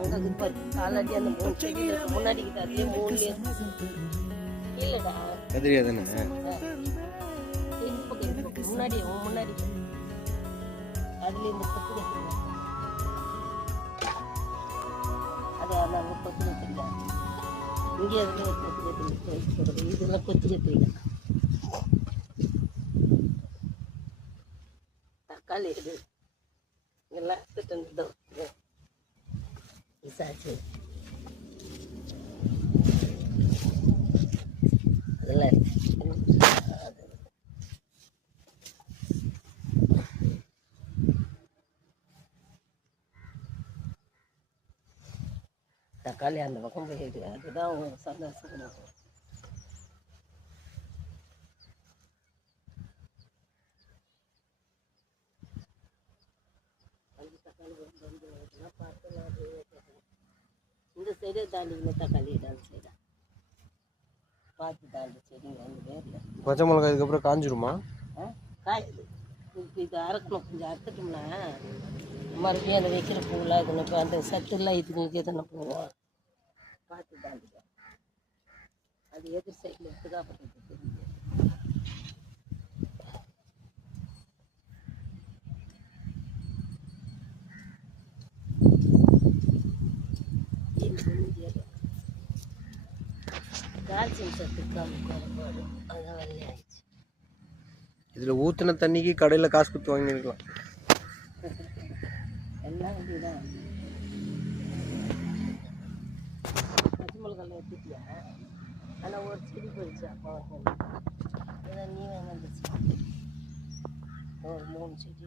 அங்கே இருப்பார் காலடி அந்த 3 செடியில் முன்னாடி கிட்ட அதுலேயே 3லேயே இல்லைடா கதிரியா தானே முன்னாடி முன்னாடி அதுல இந்த கொத்து கத்திரிக்காய் அது அங்கே கொத்து கத்திரிக்காய் இங்கே அதுல கொத்து கத்திரிக்காய் இதெல்லாம் கொத்து கத்திரிக்காய் தக்காளி இது இதெல்லாம் எடுத்துட்டு விசாச்சு அதெல்லாம் தக்காளி அந்த பக்கம் போயிடுது அதுதான் அவங்க சந்தோஷம் தக்காளி பார்த்து இந்த சைடே தாண்டி இந்த தக்காளி அந்த சைடா பார்த்து தாண்டி செடிங்க அந்த பேரில் பச்சை மிளகாய் இதுக்கப்புறம் காஞ்சிருமா காயுது இப்போ இது அறுக்கணும் கொஞ்சம் அறுத்துட்டோம்னா மறுபடியும் அந்த வைக்கிற பூவெல்லாம் இதுன்னு இப்போ அந்த சத்துலாம் இதுங்களுக்கு எதுன்னு போவோம் பார்த்து தாண்டிக்கும் அது எதிர் சைடில் எடுத்துக்கா அப்புறம் தெரியுது கால்சியம் சத்து குறைபாடு அதான் வெள்ளையாயிடுச்சு இதில் ஊற்றின தண்ணிக்கு கடையில் காசு கொடுத்து வாங்கியிருக்கலாம் எல்லாம் அப்படிதான் பச்சை மிளகாய் எடுத்துட்டியா ஆனால் ஒரு செடி போயிடுச்சு அப்போ ஏன்னா நீ வந்துச்சு ஒரு 3 செடி